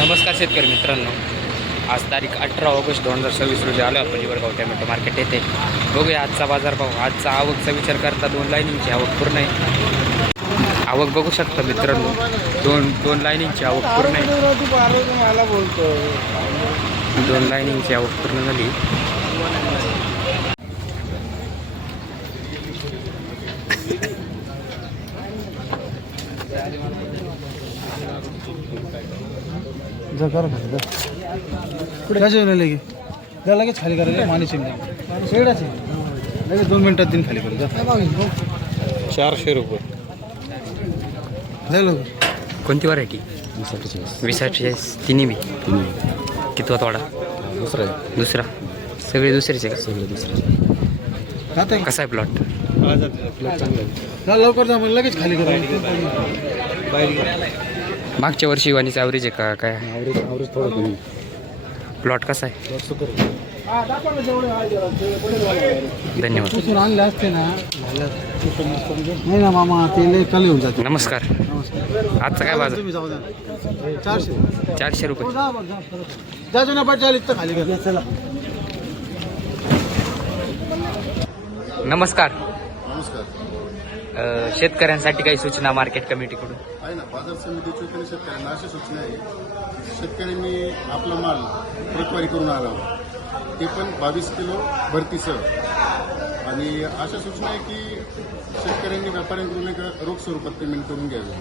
नमस्कार शेतकरी मित्रांनो, आज तारीख 18 ऑगस्ट 2026 रोजी आलो आपण हिवरगाव टोमॅटो मार्केट येथे. बघूया आजचा बाजारभाव. आजचा आवकचा विचार करता 2 लाईनींची आवक पूर्ण आहे. आवक बघू शकता मित्रांनो, दोन लाईनींची आवक पूर्ण आहे. 2 लाईनींची आवक पूर्ण झाली. कुठे जेवण लगे जा लगेच खाली करायला माने चिमणी शेडाचे लगेच 2 मिनिटात दिन खाली करू जा. 400 रुपये झालं कोणती व्हरायटी? 2048 तिन्ही मी. कितवा तोडा? दुसरा. सगळे दुसरेच आहे का? सगळे दुसरे. जात आहे कसा आहे प्लॉट? जा लवकर जा मग लगेच खाली करा बाहेर. मागच्या वर्षी वाणीच ॲव्हरेज आहे का काय? ॲव्हरेज थोडं कमी. प्लॉट कसा आहे? धन्यवाद. पुसून आणले असते ना नाही ना मामा ते लय कमी होऊन जाते. नमस्कार. आजचा काय बाजार? तुम्ही जाऊ द्या 400 रुपये. जा जुना पाठ झाली तर खाली कर. चला नमस्कार. नमस्कार. शेतकऱ्यांसाठी काही सूचना मार्केट कमिटीकडून? आहे ना, बाजार समितीची वतीने शेतकऱ्यांना अशी सूचना आहे. शेतकऱ्यांनी आपला माल प्रतवारी करून आणावा, ते पण 22 किलो भरतीसह. आणि अशा सूचना आहे की शेतकऱ्यांनी व्यापाऱ्यांकडून एक रोख स्वरूपात पेमेंट करून घ्यावे.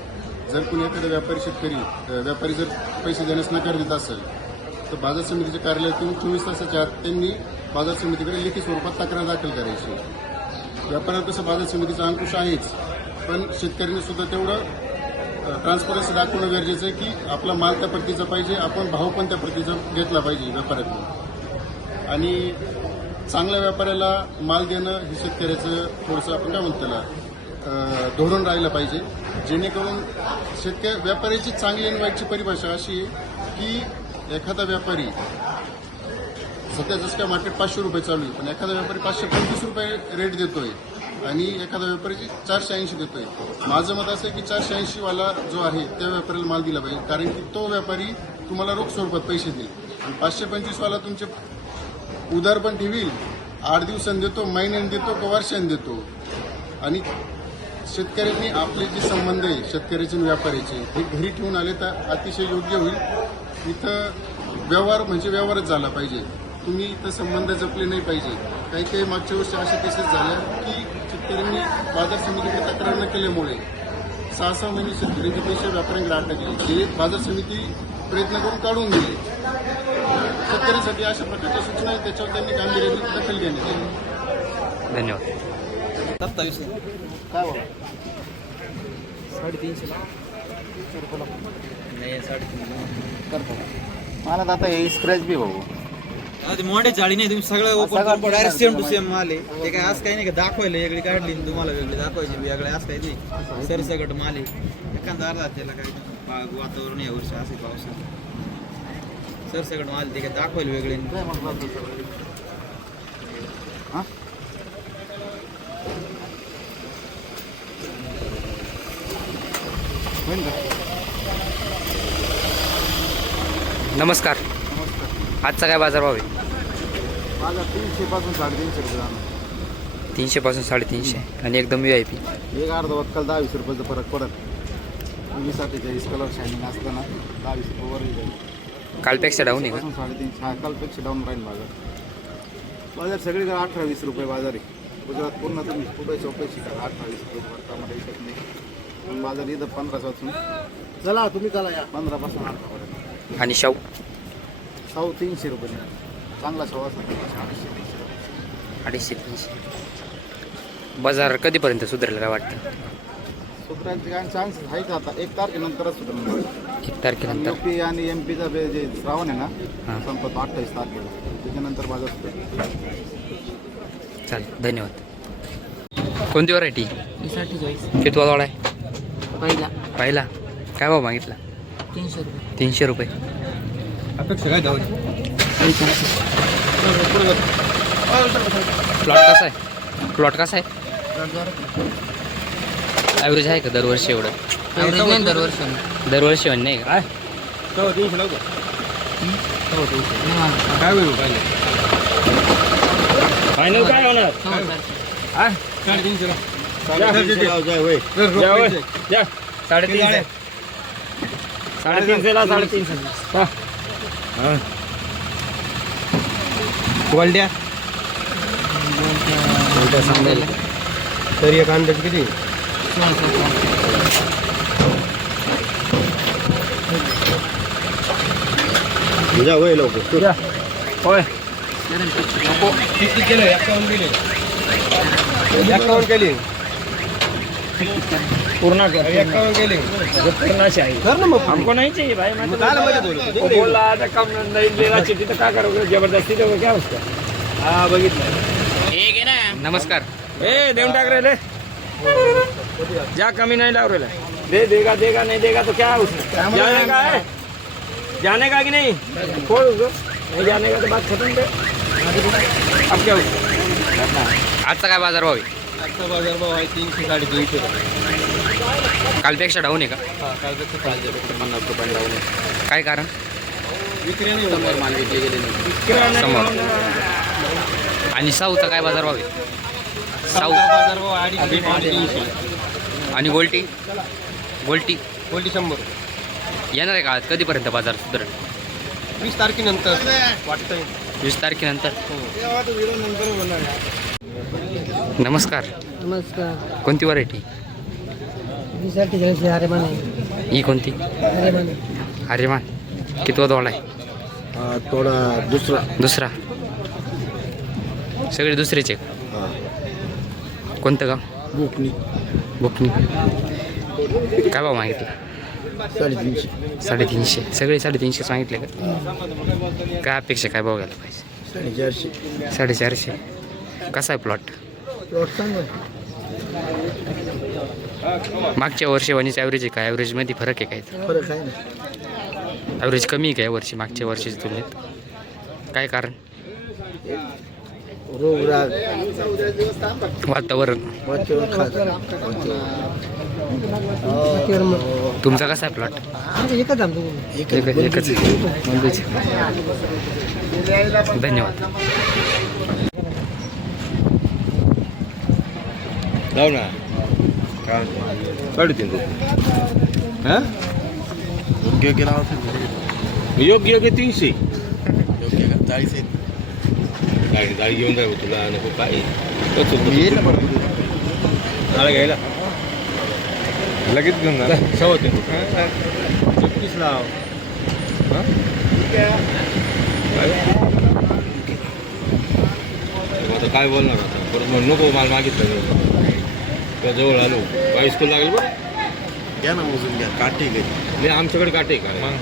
जर कोणी एखादा व्यापारी जर पैसे देण्यास नकार देत असेल तर बाजार समितीच्या कार्यालयातून 24 तासाच्या आत त्यांनी बाजार समितीकडे लेखी स्वरूपात तक्रार दाखल करायची. व्यापाऱ्यावर तसं बाजार समितीचा अंकुश आहेच, पण शेतकऱ्यांनी सुद्धा तेवढं ट्रान्सपरन्सी दाखवणं गरजेचं आहे की आपला माल त्या प्रतीचा पाहिजे, आपण भाव पण त्या प्रतीचा घेतला पाहिजे व्यापाऱ्याकडून. आणि चांगल्या व्यापाऱ्याला माल देणं हे शेतकऱ्याचं थोडंसं आपण काय म्हणतो त्याला धोरण राहिलं पाहिजे, जेणेकरून व्यापाऱ्याची चांगली आणि वाईटची परिभाषा अशी आहे की एखादा व्यापारी सध्या जसं काय मार्केट 500 रुपये चालू आहे, पण एखादा व्यापारी 525 रुपये रेट देतोय आणि एखादा व्यापारी 480 देतोय. माझं मत असं आहे की 480 वाला जो आहे त्या व्यापाऱ्याला माल दिला पाहिजे, कारण की तो व्यापारी तुम्हाला रोख स्वरूपात पैसे देईल. आणि 525 वाला तुमचे उधार पण ठेवील, 8 दिवसांनी देतो, महिन्याने देतो का वर्षांनी देतो. आणि शेतकऱ्यांनी आपले जे संबंध आहे शेतकऱ्याचे आणि व्यापाऱ्याचे हे घरी ठेवून आले तर अतिशय योग्य होईल. इथं व्यवहार म्हणजे व्यवहारच झाला पाहिजे. तुम्ही इथं संबंध जपले नाही पाहिजे. काही मागच्या वर्षी अशा केसेस झाल्या की शेतकऱ्यांनी बाजार समितीकडे तक्रार न केल्यामुळे 6-6 महिने शेतकऱ्यांचे पैसे व्यापाऱ्यांकडे अटकले, जे बाजार समिती प्रयत्न करून काढून दिले. शेतकऱ्यांसाठी अशा प्रकारच्या सूचना आहेत, त्याच्यावर त्यांनी गांभीर्याने दखल घेण्यात यावी. धन्यवाद. 27 काय बाबा 350 नाही 350 करतो मला आता हे स्क्रॅच बी भाऊ मोठे जाळी नाही, तुम्ही सगळं open direct same to same माल आहे. ते काय असं काही नाही का दाखवायला वेगळी काढली तुम्हाला वेगळी दाखवायची वेगळे असं काही नाही. सरसकट माल आहे. एखादा अर्धा त्याला काही वातावरण या वर्षी असे पावसाचं सरसकट माल ते काय दाखवायला वेगळे हां नमस्कार. आजचा काय बाजारभाव आहे? माझा 300 पासून 350 रुपये जाणार. 300 पासून 350 आणि एकदम VIP. एक अर्धा वक्कल 10-20 रुपयाचा फरक पडत. 20-48 कलर शायनिंग असताना 10-20 रुपये वर येईल. कालपेक्षा डाऊन आहे का? 350 हा कालपेक्षा डाऊन राहील बाजार सगळीकडे 18-20 रुपये बाजार आहे. गुजरात पूर्ण तुम्ही कुठे चौकशी करा 18-20 रुपये भरतामध्ये येत नाही. पण बाजार इथं 15 पासून चला तुम्ही चला या 15 पासून 18 पर्यंत. आणि शाहू 300 रुपये चांगला 250-300. बाजार कधीपर्यंत सुधारेल काय वाटतं? सुधारायचे काय चान्सेस आहेत आता 1 तारखेनंतरच सुधारणार. 1 तारखेनंतर. UP आणि MP चा जे श्रावण आहे हां. ना संपत 28 तारखेला, त्याच्यानंतर बाजार सुधारेल. चालेल, धन्यवाद. कोणती व्हरायटी? 48 कितवा तोडा आहे? पहिला. काय भाव मागितला? 300 रुपये. 300 रुपये. अपेक्षा काय जाऊ प्लॉट कसा आहे? ॲव्हरेज आहे का दरवर्षी एवढं? दरवर्षी दरवर्षी नाही का? काय होईल पाहिजे फायनल काय होणार साडेतीनशे गोल्ड्या सांगायला तरी एक अंदाज किती वय लवकर होय किती केलं 51 दिले 51 केली पूर्ण कर 51 केली पूर्णाची आहे कर ना मग हमको नहीं चाहिए भाई मैं तो बोला आता कम नहीं ले रहा चिट्ठी तो क्या करोगे जबरदस्ती दोगे क्या उसका हाँ बघितलं ठीक आहे ना. नमस्कार. ए देऊन टाक रे ले जा कमी नहीं लाव रे दे देगा देगा नहीं देगा तो क्या उसने जाने का है जाने का कि नहीं खोल उसको नहीं जाने का तो बात खत्म है अब क्या उसका आजचा काय बाजार भाव आहे? आजचा बाजार भाव आहे 300 350 कालपेक्षा डाऊन आहे का? हा कालपेक्षा 50 रुपये डाऊन आहे काय कारण? विक्री नाही समोर माल विकले गेले नाही समोर. आणि साऊचा काय बाजार भाव आहे? साऊ बाजार भाव 250 आणि गोल्टी गोल्टी गोल्डी 100 येणार आहे का? कधीपर्यंत बाजार सुधारेल? 20 तारखेनंतर वाटतंय 20 तारखेनंतर. नमस्कार. नमस्कार. कोणती व्हरायटी? अरेमान ही कोणती? अरेमान आर्यमान. कितवा दोडा आहे? थोडा दुसरा. सगळे दुसरेच आहे. कोणतं गाव? बुकनी बुकनी. काय भाव मागितला? 350. सगळे 350 सांगितले का? काय अपेक्षा काय भाव घ्यायला पाहिजे? 450. कसा आहे प्लॉट? मागच्या वर्षी वनीच ॲव्हरेज आहे का? ॲव्हरेजमध्ये फरक आहे काय? फरक आहे ना ॲव्हरेज कमी आहे का या वर्षी मागच्या वर्षीच्या तुलनेत? काय कारण? रोगराग वातावरण. तुमचा कसा आहे प्लॉट? एकच आमचं एकच मुंबईचे. धन्यवाद. जाऊ ना 350 हां योग्य 300 डाळी घेऊन जाऊ तुला नको काय डाळ घ्यायला लगेच घेऊन जा 36 लाव आता काय बोलणार आता परत मग नको माल मागितलं त्या जवळ आलो काय स्कूल लागेल बरं घ्या ना मोजून घ्या काटे घे नाही आमच्याकडे काटे का मग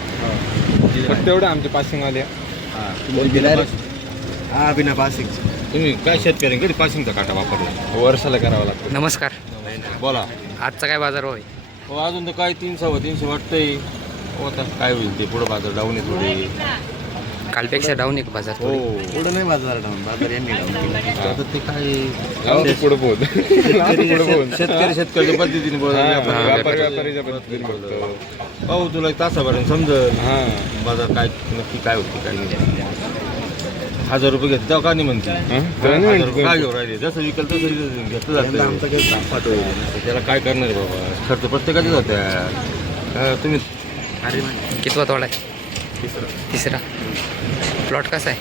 तेवढं आमचे पासिंग आले हा बिना पासिंग तुम्ही काय शेतकऱ्यांकडे पासिंगचा काटा वापरला वर्षाला करावा लागतो. नमस्कार. बोला आजचा काय बाजार भाव आहे? हो अजून तर काय 300 वाटतंय हो आता काय होईल ते पुढं बाजार डाऊन आहे थोडे कालपेक्षा डाऊन आहे का बाजार? हो पुढं नाही बाजार डाऊन बाजार यांनी डाऊन ते काय पुढे पोहोच शेतकऱ्याच्या पद्धतीने व्यापाऱ्याच्या पद्धतीने पाहू तुला एक तासाभराने समजल बाजार काय नक्की काय होते काय नाही 1000 रुपये घेतले तेव्हा का नाही म्हणते 1000 रुपये काय घेऊ राहिले जसं विकल तसं घेतलं जातं आमचं काही त्याला काय करणार बाबा खर्च प्रत्येकाचे होत्या तुम्ही कितवा तोडा आहे? तिसरा. प्लॉट कसा आहे?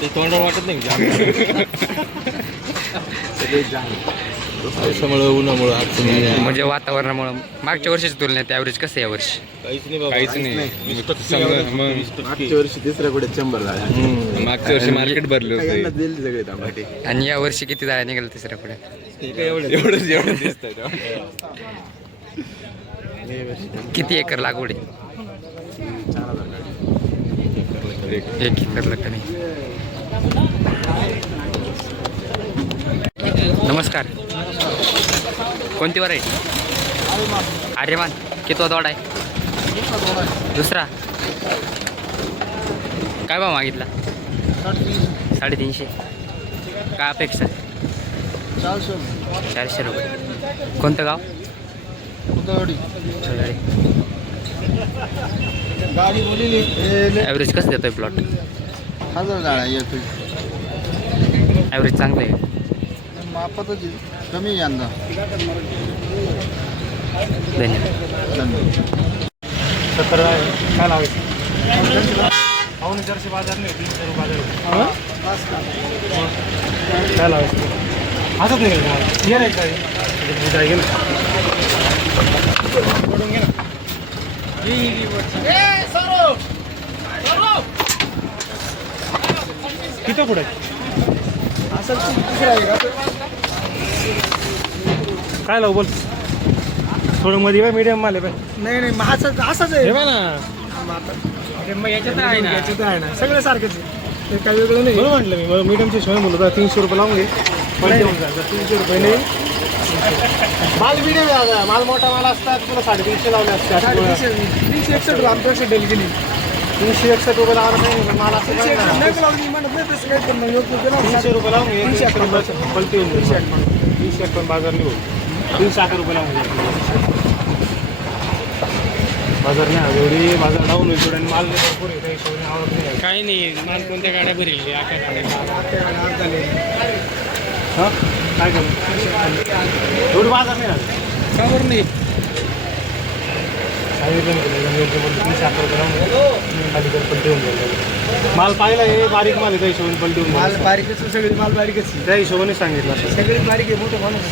ते तोंडावर वाटत नाही पावसामुळं उन्हामुळं म्हणजे वातावरणामुळं मागच्या वर्षीच्या तुलनेत ॲव्हरेज कसं आहे यावर्षी? काहीच नाही बाबा काहीच नाही मागच्या वर्षी तिसऱ्या कुठे 100 झाले मागच्या वर्षी मार्केट भरले होते दिले सगळे टमाटे आणि या वर्षी किती जाळ्या निघाल तिसऱ्या पुढे? एवढं दिसतंय किती एकर लागवड आहे? 1 एकर लागणे. नमस्कार. कोणती वर आहे? आर्यमान. कितवा तोडा आहे? दुसरा. काय भाव मागितला? 350. काय अपेक्षा? 400 रुपये. कोणतं गाव? ॲव्हरेज कसं देतोय प्लॉट? 1000 जाळ्या येतो. ॲव्हरेज चांगलं आहे. मापातच कमी यंदा. धन्यवाद. काय लावायचं पाऊन 400 बाजार नाही 300 बाजार काय लावायचं असंच नाही तुम्हाला ये नाही काय घे ना पडून घे ना किती कुठे काय लावू बोल थोडं मध्ये बाय मीडियम माल आहे बाय नाही असंच आहे हे बघ ना मग याच्यात आहे ना सगळं सारखंच आहे ते काही वेगळं नाही. बरोबर म्हटलं मी मीडियमची सोय बोलत होता 300 रुपये लावून घे पण देऊन जा 300 रुपये नाही माल मीडियम आहे माल मोठा माल असतात तुला 350 लावले असतात 361 ग्रामपेक्षा डेल गेली 361 रुपये लावलं नाही पण माल असं काय ना. नाही लावली म्हणत नाही तसं काही पण नाही. 300 रुपये लावून घे 300 रुपये पलटी होऊन जाईल 300 पण बाजार नाही होईल 311 रुपये लावून घे बाजार नाही एवढी बाजार डाऊन होईल थोडं माल भरपूर आहे काही हिशोबाने आवडत नाही काही नाही माल कोणत्या गाड्या भरेल आख्या गाड्या हां काय करू एवढी बाजार नाही राहत का बरं नाही सांगितलं नाही 311 रुपये लावून खाली पलटी होऊन जाईल माल पाहिला आहे बारीक माल आहे त्या हिशोबाने पलटी होऊन माल जाईल बारीकच सगळी माल बारीकच आहे. त्या हिशोबाने सांगितलं सगळी बारीक आहे मोठं माणूस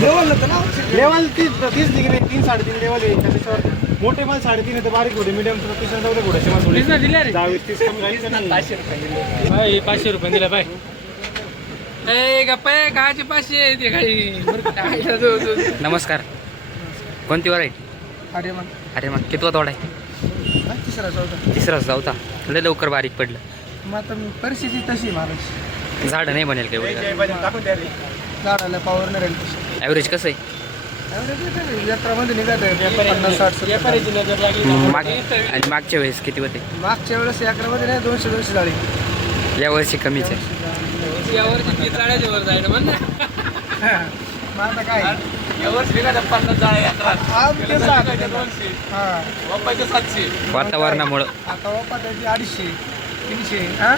लेवल तर ना लेवल 30 डिग्री 3 3.5 लेवल आहे त्याच्यावर मोठे माल 3.5 आहे तर बारीक होते मीडियम प्रतिशत वगैरे घोड्याचे माल थोडे 30 कमी राहायचं नाही 500 रुपये दिला बाय गप्पा काचे 500 ते काही नमस्कार. कोणती व्हरायटी? अरे मग अरे मग कितवा तोडा आहे? तिसरा चौथा तिसरा चौथा लय लवकर बारीक पडलं. मग आता परिस्थिती तशी माणूस झाडं नाही बनेल काही झाडाला पावर नाही राहील तशी. ॲव्हरेज कसं आहे? यात्रामध्ये निघत आहे 50-60 आणि मागच्या वेळेस किती होते? मागच्या वेळेस यात्रामध्ये नाही 200 झाली. यावर्षी कमीच आहे. यावरती जाळ्याच्या वर जायला म्हण ना मग आता काय यावर्षी का 50 जाळ्या यात्रा तेच आहे. हां वापायचं 700 वातावरणामुळं. आता वापा त्याची 250 300 हां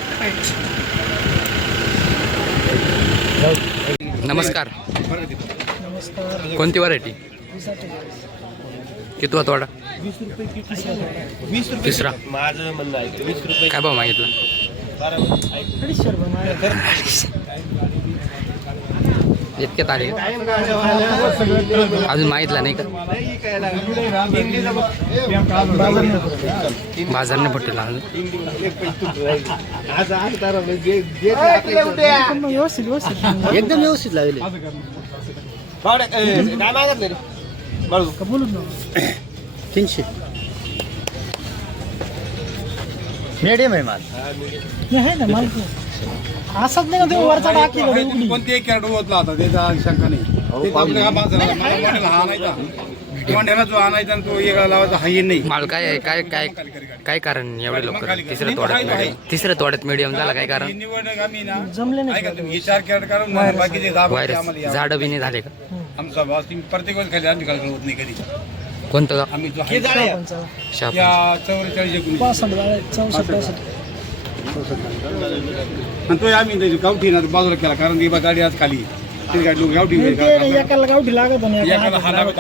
नमस्कार. नमस्कार. कोणती व्हरायटी? कितवा तोडा? 20 रुपये तिसरा. माझं म्हणणं आहे 20 रुपये काय भाव मागितला? 250 रुपये इतक्यात आले का? अजून मागितला नाही का? बाजार नाही पटेल अजून. एकदम व्यवस्थित लागले बोलून 300 मिडियम आहे माल आहे ना माल असंच नाही का तुम्ही वरचा टाकी कोणते कॅरेट ओतला होता त्याचा शंका नाही ते आपल्या माणसाला हा आणायचा किंवा ढेला जो आणायचा आणि तो एक लावायचा हा नाही. माल काय आहे? काय कारण एवढे लवकर तिसऱ्या तोड्यात मीडियम झाला? काय कारण? निवडणूक आम्ही ना जमले नाही ऐका तुम्ही हे 4 कॅरेट काढून बाकीचे व्हायरस आम्हाला झाडं बी नाही झाले का? आमचा भास तुम्ही प्रत्येक वेळेस खाली आम्ही काल होत नाही कधी कोणतं गाव? आम्ही जो आहे शाप. या 44 आणि तो आम्ही त्याची गावठी ना बाजूला केला कारण की गाडी आज खाली ते गाडी लोक गावठी एकाला गावठी लागत एकाला हा लागत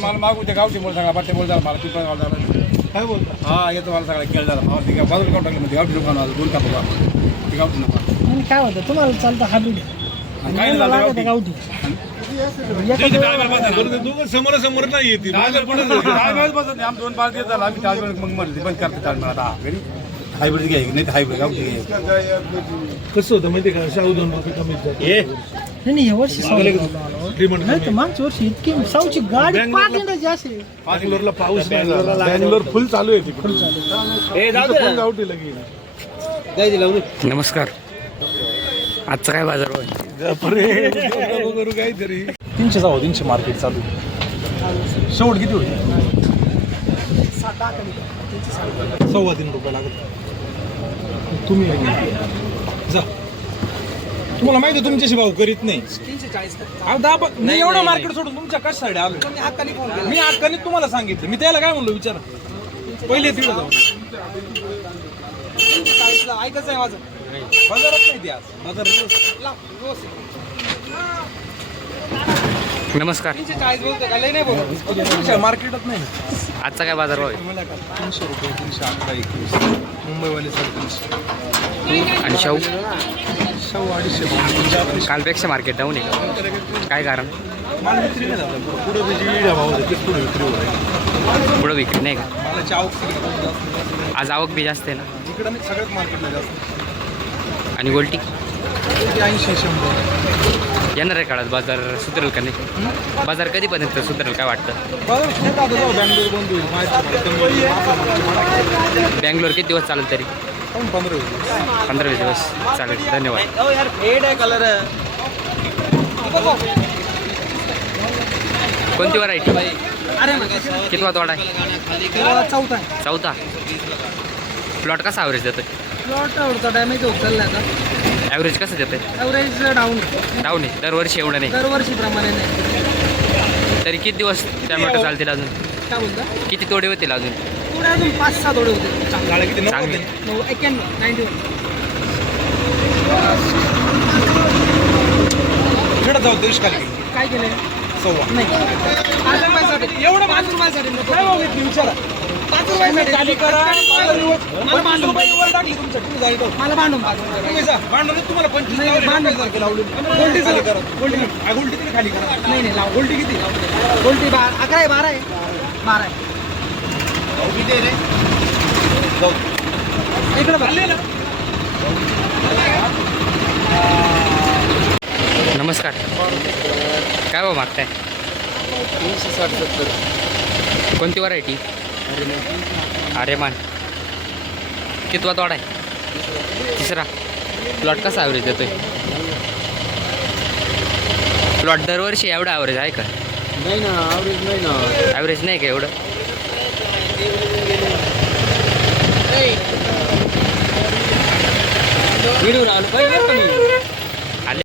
माल मागू ते गावठी बोल सांगा पाट्टे बोल मला पिंपळ गाव झाला काय बोलता हा येतो मला सगळा केळ झाला बाजूला काढून टाकलं म्हणजे गावठी लोकांना दोन टाकू आपण ते गावठी नको काय होतं तुम्हाला चालतं हाडून काय झालं गावठी समोर नाही येते आम 2 पार्टी झाला आम्ही काय मग म्हणले बंद करते चाल मला आता घरी हायब्रिड घ्यायची नाही तर हायब्रिड गावठी घ्यायची. कसं होतं माहिती का 2 रुपये कमी नाही या वर्षी नाही तर मागच्या वर्षी इतकी साऊची गाडी पाठवण्याची असे बँगलोरला पाऊस नाही झाला बँगलोर फुल चालू आहे फुल चालू गावठी लगी नमस्कार. आजचा काय बाजार होय? काहीतरी 300 जाऊ 300 मार्केट चालू शेवट किती होईल 3.25 रुपये लागत तुम्ही जा तुम्हाला माहिती आहे तुमच्याशी भाऊ करीत नाही 340 अहो, मी एवढं मार्केट सोडून तुमच्या कशासाठी आलो हक्काने फोन मी हक्काने तुम्हाला सांगितलं मी त्याला काय म्हणलो विचारा पहिले तिकडे जाऊ 40ला ऐकच आहे माझं बाजारात नाही ते आज बाजार नमस्कार. 340 बोलतोय का लय नाही बोलत मार्केटात नाही आजचा काय बाजार भाव आहे? 300 रुपये 311 21 मुंबईवाले 350 आणि शाहू 250 कालपेक्षा मार्केट डाऊन आहे का? काय कारण? माल विक्री नाही झाला पुढे जे भाव होते तेच पुढे विक्री होत आहे पुढं विक्री नाही का? मालाची आवक सगळी जास्त आज आवक बी जास्त आहे ना. इकडं नाही सगळ्यात मार्केटला जास्त आणि गोल्टी 80 100 येणार काळात बाजार सुधरेल का नाही? बाजार कधीपर्यंत सुधरेल काय वाटतं? बाजार सुरू आता जाऊ बँगलोर बंद होईल बँगलोर किती दिवस चालेल तरी? 15 15-20 दिवस चालेल. धन्यवाद. यार फेड आहे कलर कोणती व्हरायटी? अरे मग कितवा तोडा आहे? चौथा चौथा. प्लॉट कसा ॲव्हरेज देतोय? प्लॉट आवडता डॅमेज होत चालला आता ॲव्हरेज कसं देतोय? ॲव्हरेज डाऊन डाऊन आहे दरवर्षी एवढं नाही. दरवर्षीप्रमाणे नाही तरी किती दिवस टॅमॅटो चालतील अजून? काय बोलता किती तोडे होतील अजून? पुढे अजून 5-6 थोडे होते गाड्या किती चांगले. 91 91 इकडे जाऊ देश खाली काय केलंय सव्वा नाही 5 रुपयासाठी एवढं 5 रुपयासाठी नको काय भाव घेतली विचारा 5 रुपयासाठी खाली करा मला भांडून वर टाकली तुमच्या तुम्ही जाईल मला भांडून 5 रुपये तुम्ही जा भांडण तुम्हाला 25 नाही, लावले, भांडण. 50 लावले गोल्टी खाली करा. करा गोल्टी गोल्टी किती खाली करा नाही नाही लाव गोल्टी किती गोल्टी 11 आहे 12 आहे 12 आहे जाऊ इकडे बघ नमस्कार. काय भाव मागताय? 360-70. कोणती व्हरायटी? आर्यमान. कितवा तोडा आहे? तिसरा. प्लॉट कसा ॲव्हरेज देतोय? प्लॉट दरवर्षी एवढं ॲव्हरेज आहे का? नाही ना ॲव्हरेज नाही ना. ॲव्हरेज नाही का एवढं? व्हिडिओ आलो पाहिजे